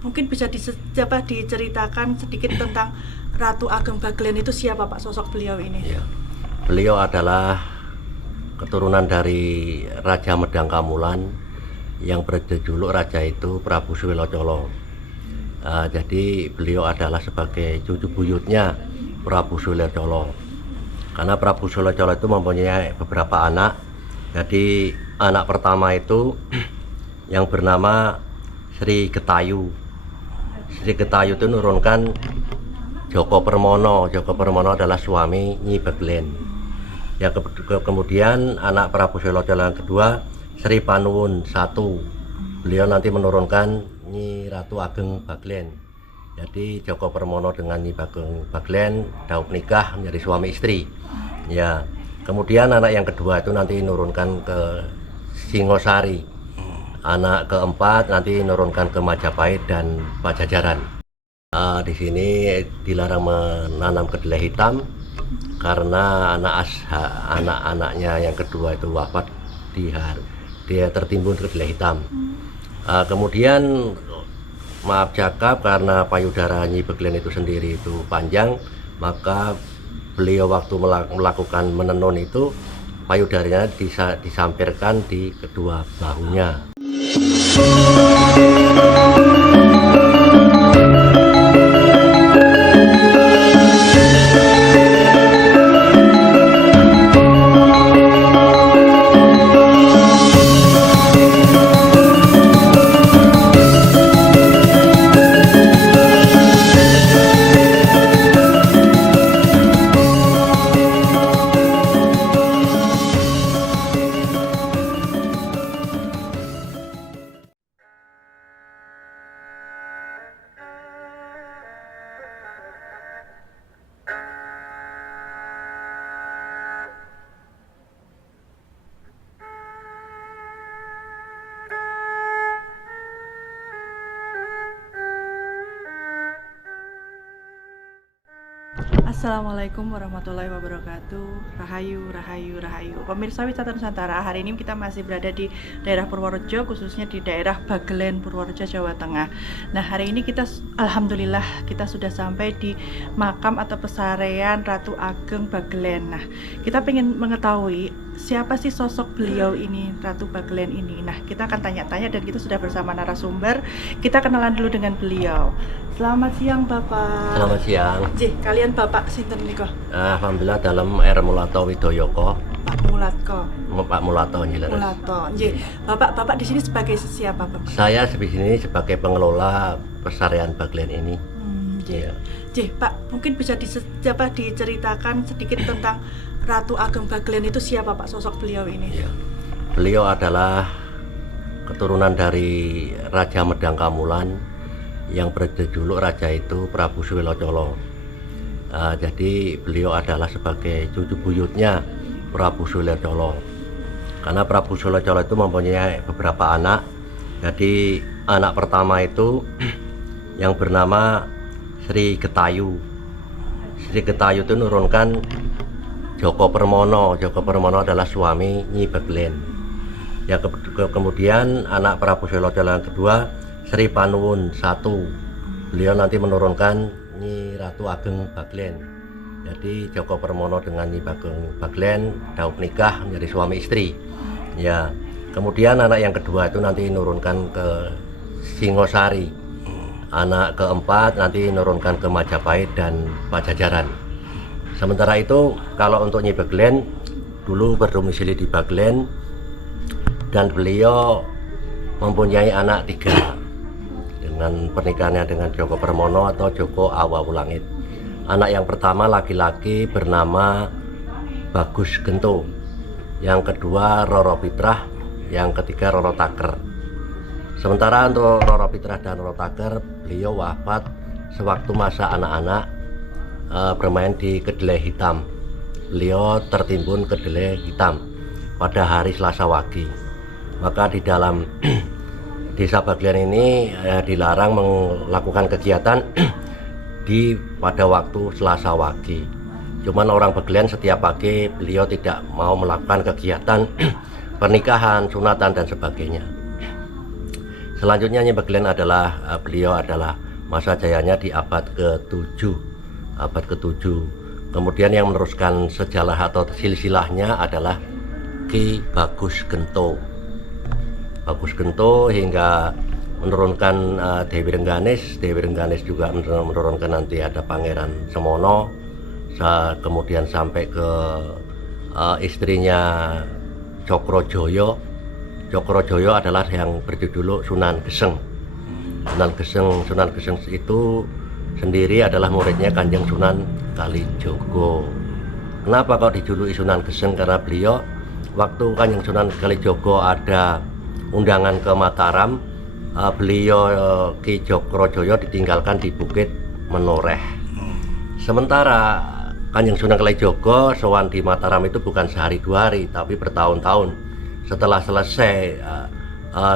mungkin bisa diceritakan sedikit tentang Ratu Ageng Bagelen itu siapa Pak, sosok beliau ini? Ya. Beliau adalah keturunan dari Raja Medang Kamulan yang berjuluk raja itu Prabu Suwelo Colo. Jadi beliau adalah sebagai cucu buyutnya Prabu Suwelo Colo. Karena Prabu Suwelo Colo itu mempunyai beberapa anak. Jadi anak pertama itu yang bernama Sri Getayu. Sri Getayu itu nurunkan Joko Permono. Joko Permono adalah suami Nyi Bagelen. Ya, kemudian anak Prabu Suwelo Colo yang kedua Sri Panuwun I. Beliau nanti menurunkan Nyi Ratu Ageng Bagelen. Jadi Joko Permono dengan Nyi Ageng Bagelen daup nikah menjadi suami istri. Ya, kemudian anak yang kedua itu nanti menurunkan ke Singosari. Anak keempat nanti menurunkan ke Majapahit dan Pajajaran. Di sini dilarang menanam kedelai hitam karena anak-anaknya yang kedua itu wafat dia tertimbun kedelai hitam. Kemudian maaf cakap, karena payudara Nyi Bagelen itu sendiri itu panjang, maka beliau waktu melakukan menenun itu payudaranya disampirkan di kedua bahunya. Assalamualaikum warahmatullahi wabarakatuh. Rahayu, rahayu, rahayu. Pemirsa Wisata Nusantara, hari ini kita masih berada di daerah Purworejo, khususnya di daerah Bagelen, Purworejo, Jawa Tengah. Nah, hari ini alhamdulillah kita sudah sampai di makam atau pesarean Ratu Ageng Bagelen. Nah, kita pengen mengetahui siapa sih sosok beliau ini, Ratu Bagelen ini. Nah, kita akan tanya-tanya dan kita sudah bersama narasumber. Kita kenalan dulu dengan beliau. Selamat siang, Bapak. Selamat siang. Kalian Bapak sinten nika? Alhamdulillah dalam R Mulato Widoyoko. Pak Mulatko. Pak Mulato Nyileres. Mulato. Bapak di sini sebagai siapa, Bapak? Saya di sini sebagai pengelola pesarean Bagelen ini. Ya. Pak, mungkin bisa diceritakan sedikit tentang Ratu Ageng Bagelen itu siapa, Pak, sosok beliau ini? Ya. Beliau adalah keturunan dari Raja Medang Kamulan yang berjuluk raja itu Prabu Suwelo Colo. Jadi beliau adalah sebagai cucu buyutnya Prabu Suwelo Colo. Karena Prabu Suwelo Colo itu mempunyai beberapa anak. Jadi anak pertama itu yang bernama Sri Getayu. Sri Getayu itu nurunkan Joko Permono. Joko Permono adalah suami Nyi Bagelen. Ya, kemudian anak Prabu Suwelo Colo yang kedua Sri Panuwun I. Beliau nanti menurunkan Nyi Ratu Ageng Bagelen. Jadi Joko Permono dengan Nyi Ageng Bagelen daup nikah menjadi suami istri. Ya, kemudian anak yang kedua itu nanti menurunkan ke Singosari. Anak keempat nanti menurunkan ke Majapahit dan Pajajaran. Sementara itu kalau untuk Nyi Bagelen dulu berdomisili di Bagelen dan beliau mempunyai anak 3 dengan pernikahannya dengan Joko Permono atau Joko Awawulangit. Anak yang pertama laki-laki bernama Bagus Gento, yang kedua Roro Pitrah, yang ketiga Roro Taker. Sementara untuk Roro Pitrah dan Roro Taker, beliau wafat sewaktu masa anak-anak bermain di kedelai hitam. Beliau tertimbun kedelai hitam pada hari Selasa Wage. Maka di dalam Desa Bagelen ini dilarang melakukan kegiatan pada waktu Selasa Wage. Cuman orang Bagelen setiap pagi beliau tidak mau melakukan kegiatan pernikahan, sunatan dan sebagainya. Selanjutnya Nyi Bagelen adalah beliau adalah masa jayanya di abad ke-7. Abad ke-7. Kemudian yang meneruskan sejarah atau silsilahnya adalah Ki Bagus Gento. Bagus Gento hingga menurunkan Dewi Rengganis. Dewi Rengganis juga menurunkan nanti ada Pangeran Semono. Kemudian sampai ke istrinya Cokrojoyo. Cokrojoyo adalah yang berjudul Sunan Geseng. Sunan Geseng itu sendiri adalah muridnya Kanjeng Sunan Kalijogo. Kenapa kok dijuluki Sunan Geseng? Karena beliau waktu Kanjeng Sunan Kalijogo ada undangan ke Mataram, beliau Ki Cokrojoyo ditinggalkan di Bukit Menoreh. Sementara Kanjeng Sunan Kalijogo sowan di Mataram itu bukan sehari dua hari, tapi bertahun-tahun. Setelah selesai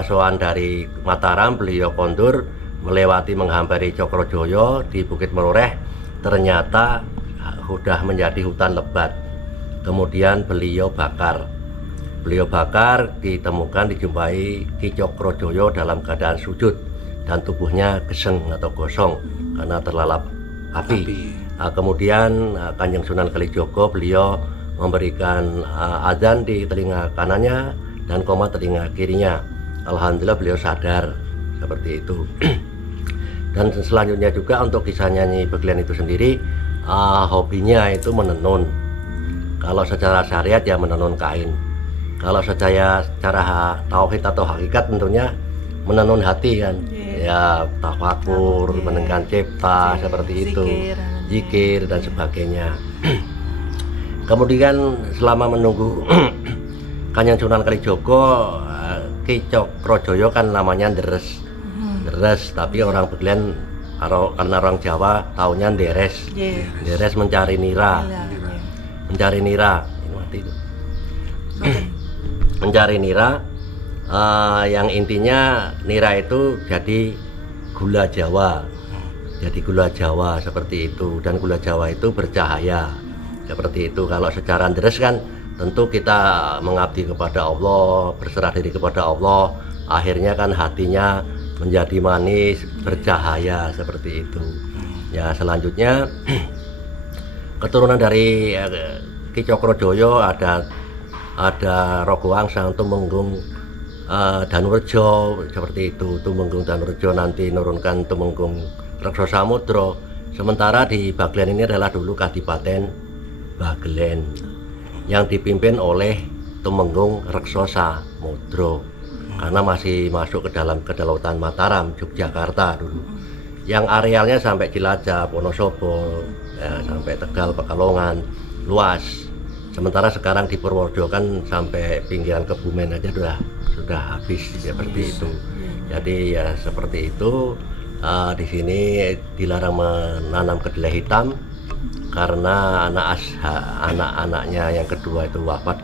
sowan dari Mataram, beliau kondur melewati menghampiri Cokrojoyo di Bukit Menoreh. Ternyata sudah menjadi hutan lebat. Kemudian beliau bakar. Ditemukan dijumpai Ki Cokrojoyo dalam keadaan sujud dan tubuhnya geseng atau gosong karena terlalap api. Kemudian Kanjeng Sunan Kalijogo beliau memberikan azan di telinga kanannya dan koma telinga kirinya. Alhamdulillah beliau sadar seperti itu. Dan selanjutnya juga untuk kisahnya Nyi Bagelen itu sendiri, hobinya itu menenun. Kalau secara syariat ya menenun kain. Kalau secara tauhid atau hakikat tentunya menenun hati kan. Ya tafakur, menenangkan cipta seperti itu, zikir dan sebagainya. Kemudian selama menunggu Kanjeng Sunan Kalijogo, Ki Cokrojoyo kan namanya Deres, tapi orang Bagelen karena orang Jawa taunya Deres. Deres mencari nira. Mencari nira, yang intinya nira itu jadi gula Jawa. Seperti itu, dan gula Jawa itu bercahaya seperti itu. Kalau secara Deres kan tentu kita mengabdi kepada Allah, berserah diri kepada Allah, akhirnya kan hatinya menjadi manis, bercahaya seperti itu. Ya, selanjutnya keturunan dari Ki Cokrojoyo ada Rogowangsa, Tumenggung, Danurejo seperti itu. Tumenggung Danurejo nanti nurunkan Tumenggung Rekso Samudro. Sementara di Bagelen ini adalah dulu Kadipaten Bagelen yang dipimpin oleh Tumenggung Rekso Samudro karena masih masuk ke dalam kedaulatan Mataram, Yogyakarta dulu. Yang arealnya sampai Cilacap, Wonosobo, ya, sampai Tegal, Pekalongan, luas. Sementara sekarang di Purworejo kan sampai pinggiran Kebumen aja sudah habis seperti itu. Jadi ya seperti itu. Di sini dilarang menanam kedelai hitam karena anak-anaknya yang kedua itu wafat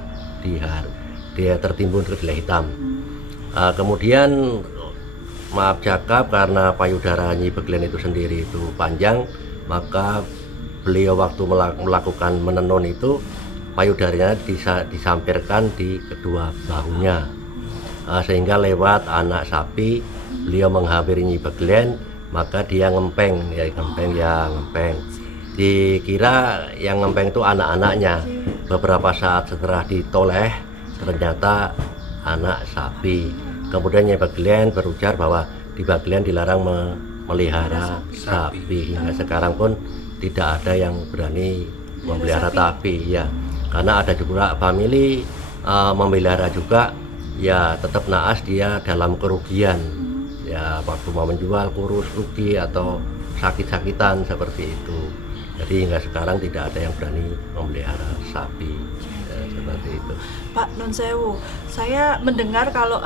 dia tertimbun kedelai hitam. Kemudian maaf cakap, karena payudara Nyi Bagelen itu sendiri itu panjang, maka beliau waktu melakukan menenun itu payudaranya disampirkan di kedua bahunya, sehingga lewat anak sapi beliau menghampiri Nyi Bagelen, maka dia ngempeng. Dikira yang ngempeng itu anak-anaknya. Beberapa saat setelah ditoleh ternyata anak sapi. Kemudian Nyi Bagelen berujar bahwa di Bagelen dilarang memelihara sapi. Hingga sekarang pun tidak ada yang berani memelihara sapi ya. Karena ada juga famili memelihara juga, ya tetap naas dia dalam kerugian. Ya waktu mau menjual kurus rugi atau sakit-sakitan seperti itu. Jadi hingga sekarang tidak ada yang berani memelihara sapi. Seperti itu. Pak Nun Sewu, saya mendengar kalau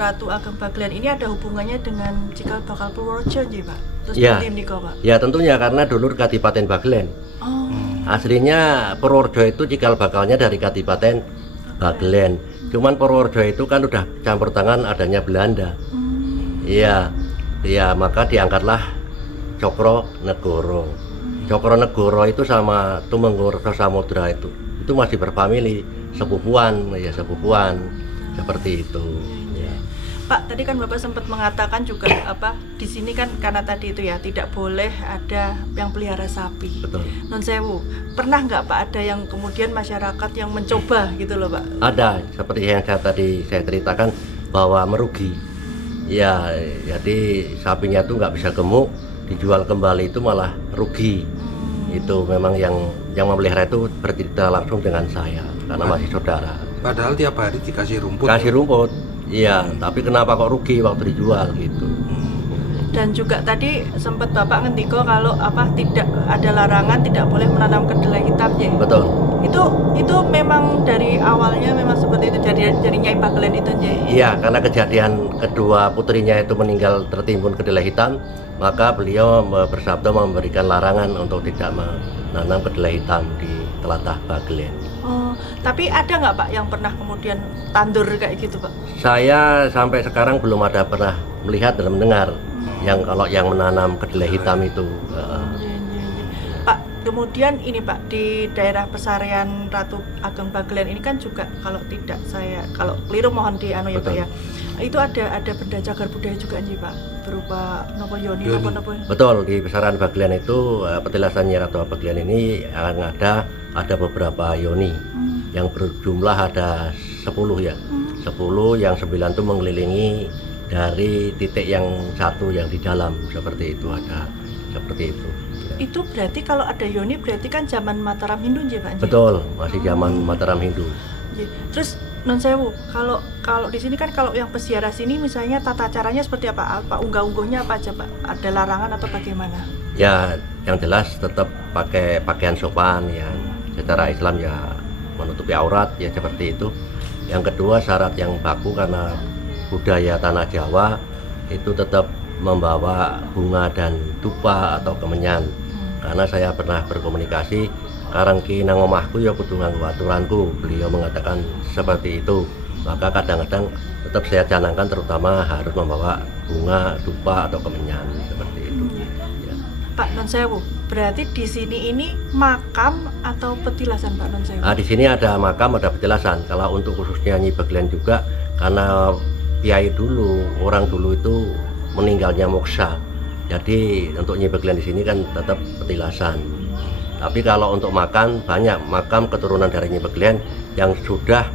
Ratu Ageng Bagelen ini ada hubungannya dengan Cikal Bakal Purworejo, Pak. Terus ya, Pak? Ya tentunya, karena dulu Kadipaten Bagelen. Aslinya Purworejo itu cikal bakalnya dari Kadipaten Bagelen. Cuman Purworejo itu kan udah campur tangan adanya Belanda. Iya, maka diangkatlah Cokronegoro. Cokronegoro itu sama Tumenggung Rekso Samudra itu masih berfamili, sepupuan seperti itu. Ya. Pak, tadi kan Bapak sempat mengatakan juga di sini kan karena tadi itu ya tidak boleh ada yang pelihara sapi. Betul. Non sewu, pernah nggak Pak ada yang kemudian masyarakat yang mencoba gitu loh Pak? Ada, seperti yang saya ceritakan bahwa merugi. Ya, jadi sapinya itu nggak bisa gemuk, dijual kembali itu malah rugi. Itu memang yang memelihara itu bercerita langsung dengan saya karena masih saudara. Padahal tiap hari dikasih rumput. Kasih rumput, iya. Tapi kenapa kok rugi waktu dijual gitu? Dan juga tadi sempat Bapak ngendiko kalau tidak ada larangan tidak boleh menanam kedelai hitam ya. Betul. Itu memang dari awalnya memang seperti itu dari Nyai Bagelen itu ya. Iya, karena kejadian kedua putrinya itu meninggal tertimbun kedelai hitam, maka beliau bersabda memberikan larangan untuk tidak menanam kedelai hitam di telatah Bagelen. Oh, tapi ada nggak Pak yang pernah kemudian tandur kayak gitu Pak? Saya sampai sekarang belum ada pernah melihat dan mendengar yang menanam kedelai hitam itu. Pak, kemudian ini Pak di daerah pesarian Ratu Ageng Bagelen ini kan juga kalau keliru mohon ya Pak ya. Itu ada benda cagar budaya juga nih Pak berupa nopo yoni. Betul, di besaran Bagelen itu petilasan Nyi Ratu Bagelen ini akan ada beberapa yoni yang berjumlah ada 10 ya. 10 yang 9 itu mengelilingi dari titik yang satu yang di dalam seperti itu ada seperti itu. Itu berarti kalau ada yoni berarti kan zaman Mataram Hindu nggih Pak? Betul, masih zaman Mataram Hindu. Terus non sewu, kalau di sini kan kalau yang peziarah sini misalnya tata caranya seperti apa? Unggah-ungguhnya apa aja Pak? Ada larangan atau bagaimana? Ya, yang jelas tetap pakai pakaian sopan yang secara Islam ya menutupi aurat ya seperti itu. Yang kedua syarat yang baku karena budaya tanah Jawa itu tetap membawa bunga dan dupa atau kemenyan. Karena saya pernah berkomunikasi karang ki nang omahku ya kudu nganggo aturanku. Beliau mengatakan seperti itu. Maka kadang-kadang tetap saya canangkan terutama harus membawa bunga, dupa atau kemenyan seperti itu. Ya. Pak non sewu, berarti di sini ini makam atau petilasan Pak non sewu? Di sini ada makam, ada petilasan. Kalau untuk khususnya Nyi Bagelen juga karena kiai dulu, orang dulu itu meninggalnya moksa. Jadi untuk Nyi Bagelen di sini kan tetap petilasan. Tapi kalau untuk makam banyak makam keturunan dari Nyi Bagelen yang sudah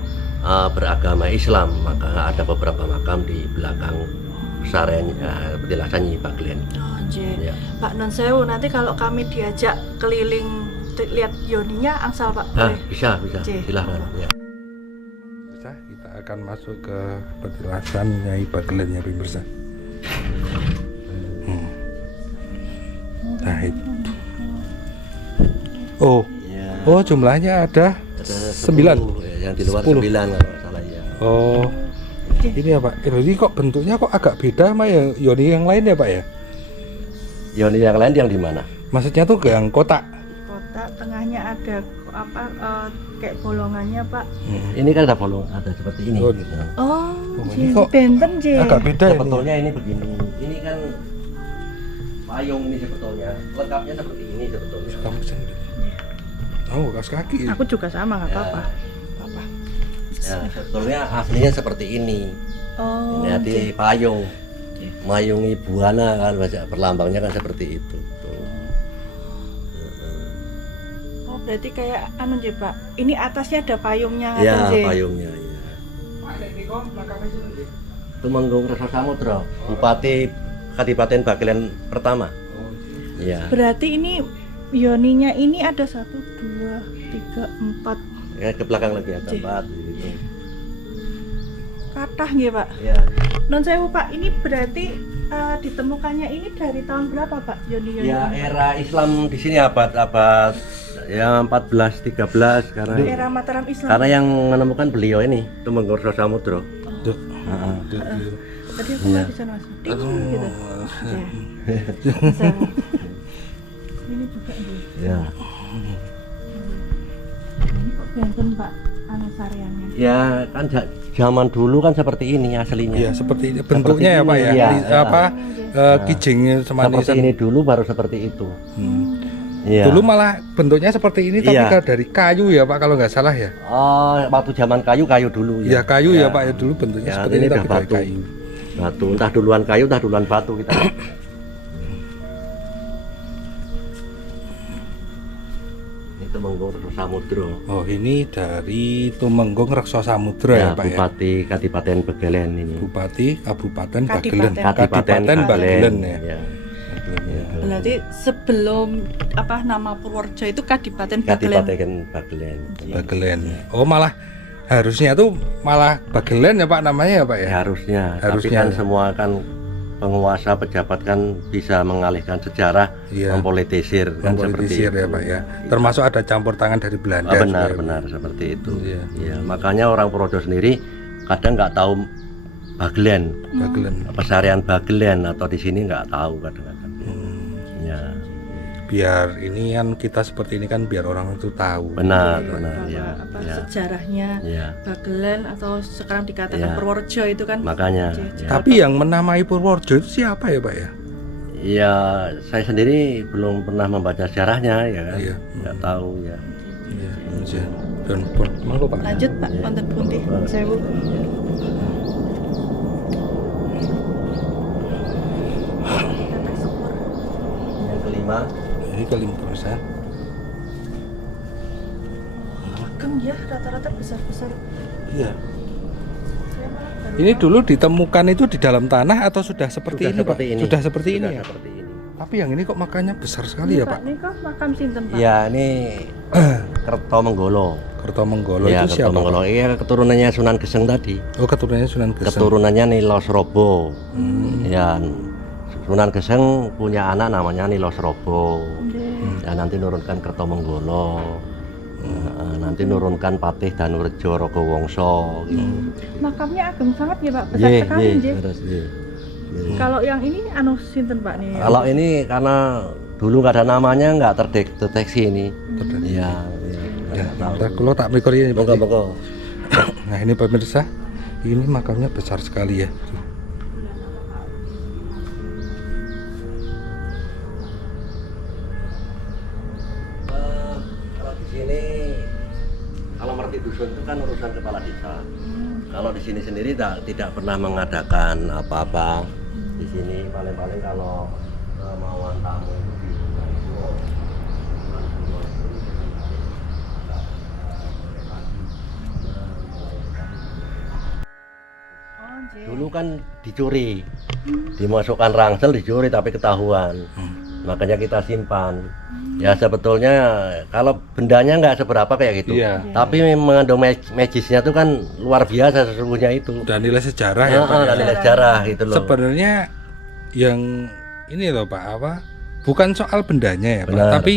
beragama Islam, maka ada beberapa makam di belakang pesarian petilasan Nyi Bagelen. Oh, ya. Pak non sewu, nanti kalau kami diajak keliling lihat yoninya angsal Pak? Bisa, silahkan. Ya. Kita akan masuk ke petilasan Nyai Bagelen ya pemirsa. Nah itu. Oh jumlahnya ada 9. Yang di luar 9 kalau salah ya. Oh ini ya Pak. Jadi kok bentuknya kok agak beda sama yang yoni yang lain ya Pak ya? Yoni yang lain yang di mana? Maksudnya tuh yang kotak. Kotak tengahnya ada kayak bolongannya Pak. Ini kan ada bolong, ada seperti ini. Ini kok benten agak beda sebetulnya ini begini. Ini kan payung ini sebetulnya. Lengkapnya seperti ini sebetulnya. Kamu sendiri. Oh, kaos kaki. Aku juga sama nggak apa-apa. Ya, sebetulnya aslinya seperti ini. Ini ada payung. Mayungi buana kan perlambangnya kan seperti itu. Berarti kayak Pak. Ini atasnya ada payungnya ya, payungnya ya. Tumenggung Rasa Samudra, Bupati Kadipaten Bagelen pertama. Ya. Berarti ini yoninya ini ada 1, 2, 3, 4. Ya, ke belakang lagi ada 4 gitu. Kathah nggih, Pak. Ya. Non sewu Pak, ini berarti ditemukannya ini dari tahun berapa Pak yoni-yoni? Ya, era Islam di sini abad ya 14 13 karena era Mataram Islam. Karena yang menemukan beliau ini Tumenggung Rasa Samudra. Tadi aku nggak bisa masuk. Gitu. Ini juga nih. Ya. Ini kok benten Pak sariannya? Ya kan zaman dulu kan seperti ini aslinya. Iya seperti ini bentuknya seperti ya Pak ya. Kijingnya seperti ini dulu baru seperti itu. Ya. Dulu malah bentuknya seperti ini tapi dari kayu ya Pak kalau nggak salah ya. Oh, waktu zaman kayu dulu ya. Ya kayu ya Pak ya dulu bentuknya seperti ini tapi dari kayu. Batu, entah duluan kayu, entah duluan batu kita. Ini Temenggung Samudra. Oh, ini dari Tumenggung Rekso Samudra ya, Pak ya. Bupati Kadipaten Bagelen ini. Bupati Kabupaten Kadipaten. Bagelen. Kadipaten Bagelen ya. Ya. Bagelen, ya. Berarti sebelum nama Purworejo itu Kadipaten Bagelen. Kadipaten Bagelen. Bagelen. Oh, malah harusnya tuh malah Bagelen ya Pak namanya ya Pak ya. Harusnya. Tapi Harusnya, kan ya. semua kan penguasa pejabat kan bisa mengalihkan sejarah, Iya. mempolitisir kan Mempolitisir seperti ya itu. Pak ya. Iya. Termasuk ada campur tangan dari Belanda. Benar juga. benar seperti itu. Iya. Ya, makanya orang Purworejo sendiri kadang nggak tahu Bagelen, Bagelen. pesarian Bagelen atau di sini nggak tahu kadang-kadang. Ya, Biar ini kan kita seperti ini kan biar orang itu tahu. benar Bahwa benar ya. Ya. sejarahnya Ya, Bagelen atau sekarang dikatakan Ya. Purworejo itu kan makanya. Oke, Ya. Tapi yang menamai Purworejo itu siapa ya Pak ya? Ya, saya sendiri belum pernah membaca sejarahnya ya kan. Iya. Nggak tahu ya. Iya. Iya. Dan monggo Pak. lanjut Pak, Iya. wonten pundi sewu. Yang kelima, Ini kelima pemirsa. Ageng ya, rata-rata besar-besar. Iya. Saya malah baru Ini dulu ditemukan itu di dalam tanah atau sudah seperti ini Pak? Sudah seperti ini ya. Seperti ini. Tapi yang ini kok makanya besar sekali ya Pak? Ini kok makam sinten Pak? Ya, ini Kertomenggolo. Kertomenggolo Ya, itu siapa? Kertomenggolo. Pak? Iya, keturunannya Sunan Geseng tadi. Oh, keturunannya Sunan Geseng. Keturunannya Nilos Robo. Hmm. Ya, Sunan Geseng punya anak namanya Nilos Robo. Nggih. Ya, nanti nurunkan Kertomenggolo. Nah, nanti nurunkan Patih Danurejo Rogowongso. Gitu. Makamnya ageng sangat ya Pak, besar Nggih, sekali nggih, nggih. terus, nggih. Nggih. Kalau yang ini anu sinten Pak nih? Kalau ini karena dulu nggak ada namanya, nggak terdeteksi ini. Iya, iya. Ya, Nggak tahu. bentar, kalau tak mikir ini Pak. Monggo. Nah, ini pemirsa, ini makamnya besar sekali ya. Kalau di sini, kalau merti dusun itu kan urusan kepala desa. Kalau di sini sendiri tidak pernah mengadakan apa-apa. Di sini paling-paling kalau kemauan tamu itu dibuka itu. Oh, nggih. Dulu kan dicuri, dimasukkan rangsel dicuri tapi ketahuan. Makanya kita simpan. Ya sebetulnya kalau bendanya nggak seberapa kayak gitu. Iya. Tapi mengandung magisnya itu kan luar biasa sesungguhnya itu. Dan nilai sejarah ya Pak. Dan nilai sejarah gitu loh. Sebenarnya yang ini loh Pak apa? Bukan soal bendanya ya Pak, Benar. tapi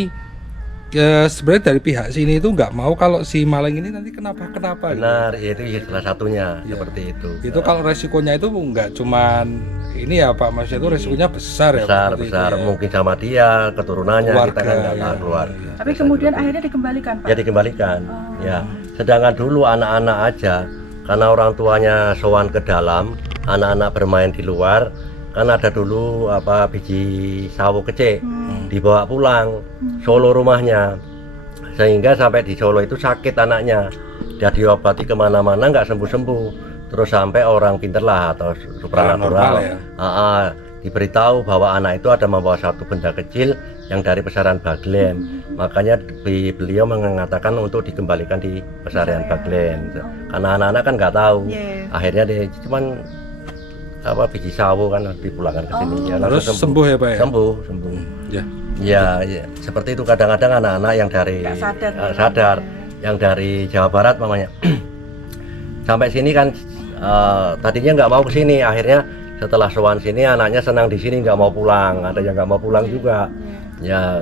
sebenarnya dari pihak sini itu nggak mau kalau si maling ini nanti kenapa gitu. Benar, ya itu salah satunya Iya. seperti itu. Itu kalau resikonya itu nggak cuman ini ya Pak, maksudnya itu resikonya besar ya Pak. besar seperti besar itu ya. mungkin sama dia keturunannya kita Keluarga, kan nggak tahu ya. keluarga. Tapi kemudian akhirnya dikembalikan Pak. Ya dikembalikan. Oh. Ya. Sedangkan dulu anak-anak aja karena orang tuanya sowan ke dalam, anak-anak bermain di luar, kan ada dulu biji sawo kecil dibawa pulang Solo rumahnya, sehingga sampai di Solo itu sakit anaknya, dia diobati kemana-mana nggak sembuh-sembuh, terus sampai orang pinter lah atau supranatural Paranormal ya. diberitahu bahwa anak itu ada membawa satu benda kecil yang dari pesarian Bagelen. Makanya beliau mengatakan untuk dikembalikan di pesarian Bagelen, karena anak-anak kan nggak tahu. Yeah. Akhirnya dia cuman biji sawo kan dipulangkan ke sini. Ya, Terus langsung sembuh ya Pak ya. sembuh. Ya. Ya, seperti itu kadang-kadang anak-anak yang dari Nggak sadar. sadar, yang dari Jawa Barat mamanya sampai sini kan tadinya nggak mau ke sini, akhirnya setelah sowan sini anaknya senang di sini nggak mau pulang, ada yang nggak mau pulang juga. Ya,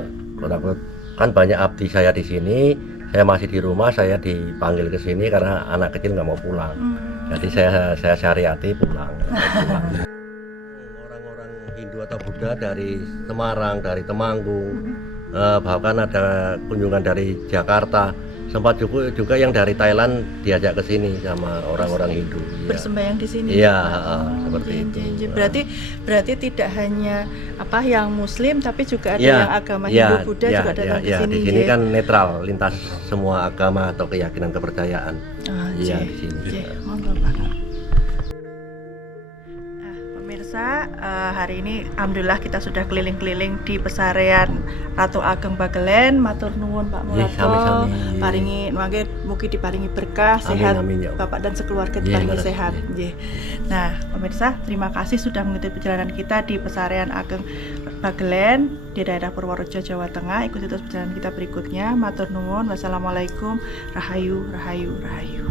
kan banyak abdi saya di sini, saya masih di rumah, saya dipanggil ke sini karena anak kecil nggak mau pulang. Jadi saya syariati pulang. Orang-orang Hindu atau Buddha dari Semarang, dari Temanggung, bahkan ada kunjungan dari Jakarta, sempat juga yang dari Thailand diajak ke sini sama orang-orang Hindu. Iya. Bersembahyang di sini. Iya, Pak. seperti Nggih, itu. nggih, nggih. Berarti tidak hanya yang Muslim, tapi juga ada Iya, yang agama iya, Hindu Buddha iya, juga datang iya, ke sini. di sini nggih. kan netral lintas semua agama atau keyakinan kepercayaan. Ah, Iya, nggih, di sini. nggih. Monggo Pak. hari ini alhamdulillah kita sudah keliling-keliling di pesarean Ratu Ageng Bagelen. Matur nuwun Pak Mulato, sami-sami. paringi mangke mugi diparingi berkah, Amin, sehat amin, ya Allah. Bapak dan sekeluarga Iya, diparingi makasih. sehat. Nggih. Nah, pemirsa, terima kasih sudah mengikuti perjalanan kita di pesarean Ageng Bagelen di daerah Purworejo, Jawa Tengah. Ikuti terus perjalanan kita berikutnya. Matur nuwun. Wassalamualaikum. Rahayu, rahayu, rahayu.